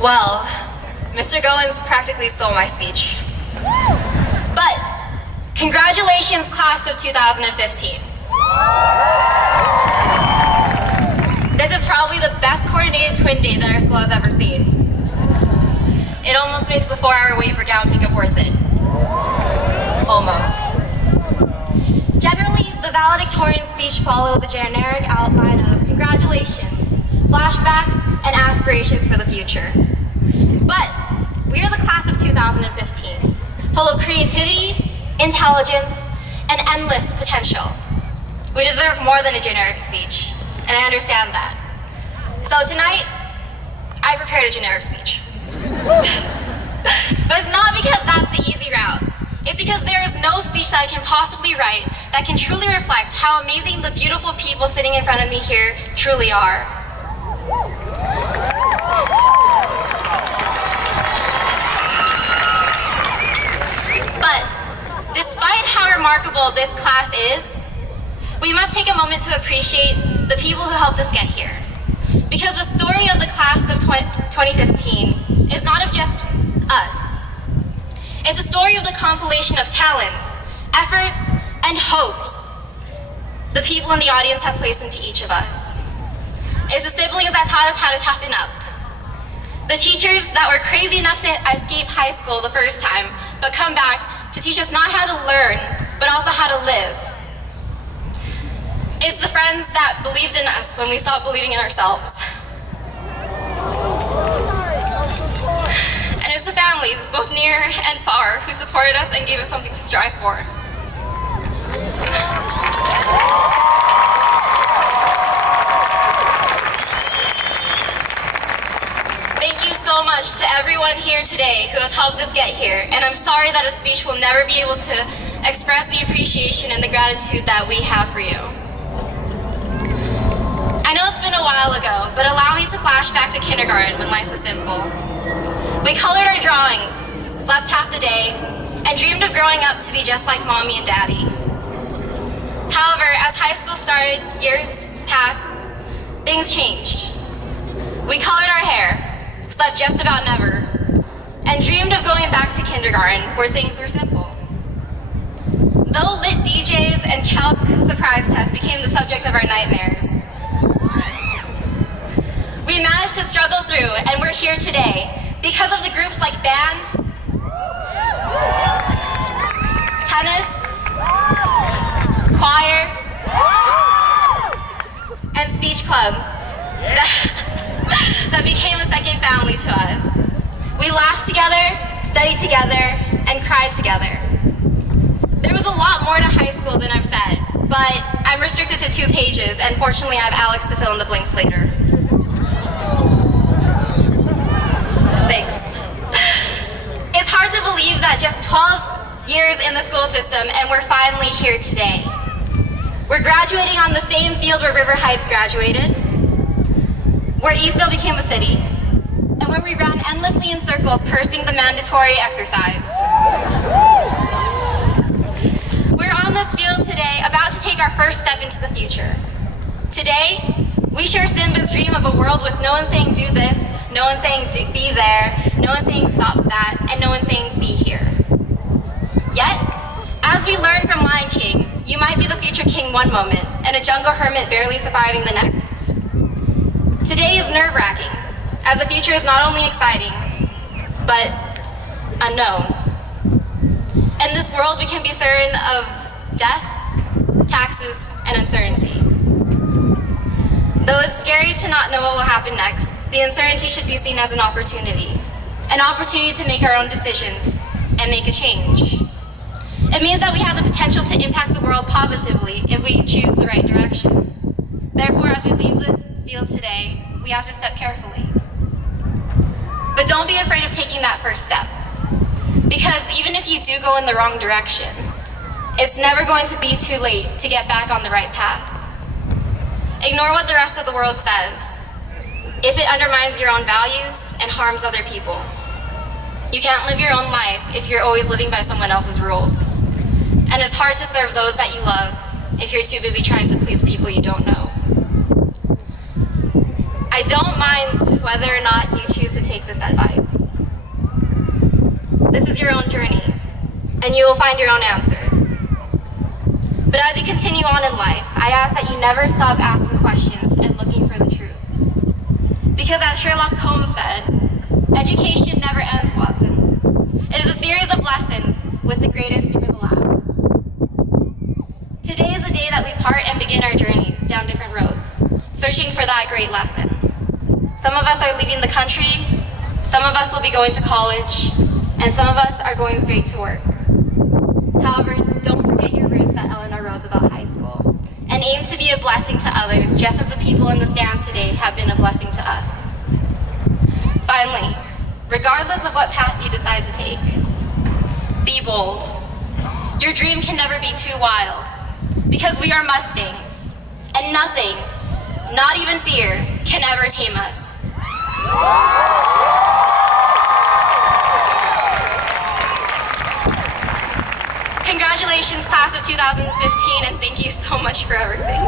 Well, Mr. Goins practically stole my speech. But congratulations, class of 2015. This is probably the best coordinated twin date that our school has ever seen. It almost makes the 4-hour wait for gown pickup worth it. Almost. Generally, the valedictorian speech follows the generic outline of congratulations, flashbacks, and aspirations for the future. But we are the class of 2015, full of creativity, intelligence, and endless potential. We deserve more than a generic speech, and I understand that. So tonight, I prepared a generic speech. But it's not because that's the easy route. It's because there is no speech that I can possibly write that can truly reflect how amazing the beautiful people sitting in front of me here truly are. But despite how remarkable this class is, we must take a moment to appreciate the people who helped us get here. Because the story of the class of 2015 is not of just us. It's a story of the compilation of talents, efforts, and hopes the people in the audience have placed into each of us. It's the siblings that taught us how to toughen up. The teachers that were crazy enough to escape high school the first time, but come back to teach us not how to learn, but also how to live. It's the friends that believed in us when we stopped believing in ourselves. And it's the families, both near and far, who supported us and gave us something to strive for. Thank you so much to everyone here today who has helped us get here, and I'm sorry that a speech will never be able to express the appreciation and the gratitude that we have for you. I know it's been a while ago, but allow me to flash back to kindergarten when life was simple. We colored our drawings, slept half the day, and dreamed of growing up to be just like Mommy and Daddy. However, as high school started, years passed, things changed. We colored our hair, slept just about never, and dreamed of going back to kindergarten where things were simple. Though lit DJs and calc surprise tests became the subject of our nightmares, we managed to struggle through, and we're here today because of the groups like band, tennis, choir, and speech club that became a second family to us. We laughed together, studied together, and cried together. There was a lot more to high school than I've said, but I'm restricted to 2 pages, and fortunately I have Alex to fill in the blanks later. Thanks. It's hard to believe that just 12 years in the school system and we're finally here today. We're graduating on the same field where River Heights graduated, where Eastville became a city, and where we ran endlessly in circles cursing the mandatory exercise. We're on this field today about to take our first step into the future. Today, we share Simba's dream of a world with no one saying do this, no one saying be there, no one saying stop that, and no one saying see here. Yet, as we learned from Lion King, you might be the future king one moment, and a jungle hermit barely surviving the next. Today is nerve-wracking, as the future is not only exciting, but unknown. In this world, we can be certain of death, taxes, and uncertainty. Though it's scary to not know what will happen next, the uncertainty should be seen as an opportunity to make our own decisions and make a change. It means that we have the potential to impact the world positively if we choose the right direction. Therefore, as we leave this field today, we have to step carefully. But don't be afraid of taking that first step, because even if you do go in the wrong direction, it's never going to be too late to get back on the right path. Ignore what the rest of the world says, if it undermines your own values and harms other people. You can't live your own life if you're always living by someone else's rules. And it's hard to serve those that you love if you're too busy trying to please people you don't know. I don't mind whether or not you choose to take take this advice. This is your own journey, and you will find your own answers. But as you continue on in life, I ask that you never stop asking questions and looking for the truth. Because as Sherlock Holmes said, education never ends, Watson. It is a series of lessons with the greatest for the last. Today is the day that we part and begin our journeys down different roads, searching for that great lesson. Some of us are leaving the country, some of us will be going to college, and some of us are going straight to work. However, don't forget your roots at Eleanor Roosevelt High School, and aim to be a blessing to others, just as the people in the stands today have been a blessing to us. Finally, regardless of what path you decide to take, be bold. Your dream can never be too wild, because we are Mustangs, and nothing, not even fear, can ever tame us. Congratulations, class of 2015, and thank you so much for everything.